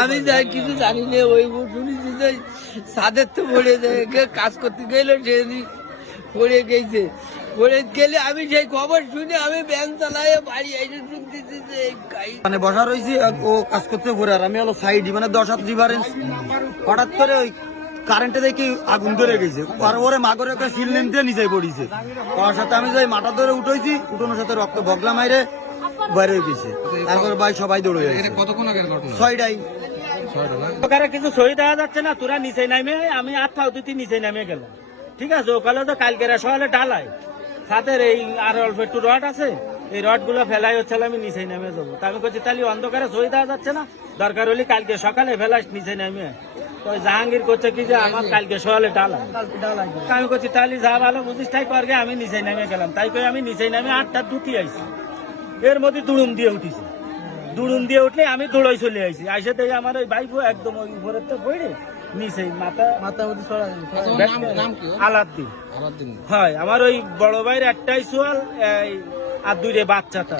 আমি যাই কিছু জানি না, ওই শুনেছি যে সাদের তো পড়ে যায়, কাজ করতে গেলে সেদিন পড়ে গেছে। পড়ে গেলে আমি সেই খবর শুনে আমি ব্যান চালাই বাড়ি এসে শুনতেছি যে মানে বসা রয়েছি, ও কাজ করতে পড়ে, আর আমি হলো সাইড মানে 10 ডিফারেন্স। হঠাৎ করে ওই কারেন্টে দেখি আগুন ধরে গেছে, আর ওরে মাগরে সিল নিতে নিচে পড়িছে। তার সাথে আমি যাই মাথা ধরে উঠেছি, উঠোনোর সাথে রক্ত বগলা মাইরে বাইরে হয়ে গেছে। তারপর ভাই সবাই দৌড়ে গেছে। কতক্ষণ আগের ঘটনা? 6টায়। ওখানে কিছু সহি দেওয়া যাচ্ছে না, তোরা নিচে নামে, আমি 8টা অতিথি নিচে নামে গেলাম। ঠিক আছে, ওখানে তো কালকে সকালে ঢালাই ছাদের এই আর অল্প একটু রড আছে, এই রড গুলো ফেলাই হচ্ছে, আমি নিচে নামে যাবো। তা আমি বলছি তাহলে অন্ধকারে সহি দেওয়া যাচ্ছে না, দরকার হলে কালকে সকালে ফেলাস নিচে নামে। তো জাহাঙ্গীর করছে কি যে আমার কালকে সকালে ঢালাই। আমি করছি তাহলে যা ভালো বুঝিস তাই করগে, আমি নিচে নামে গেলাম। তাই করে আমি নিচে নামে 8টার দুটি আইছি, এর মধ্যে দুড়ুম দিয়ে উঠিছি। দুড়ুম দিয়ে উঠলে আমি দৌড়াই চলে আইছি। আইসে দেখে আমার ওই বাইক একদম ওই উপরের তো পড়ে নিচে মাথার মধ্যে আলাদ্দিন। হয় আমার ওই বড় ভাইয়ের একটাই সোয়াল আর 2 বাচ্চাটা।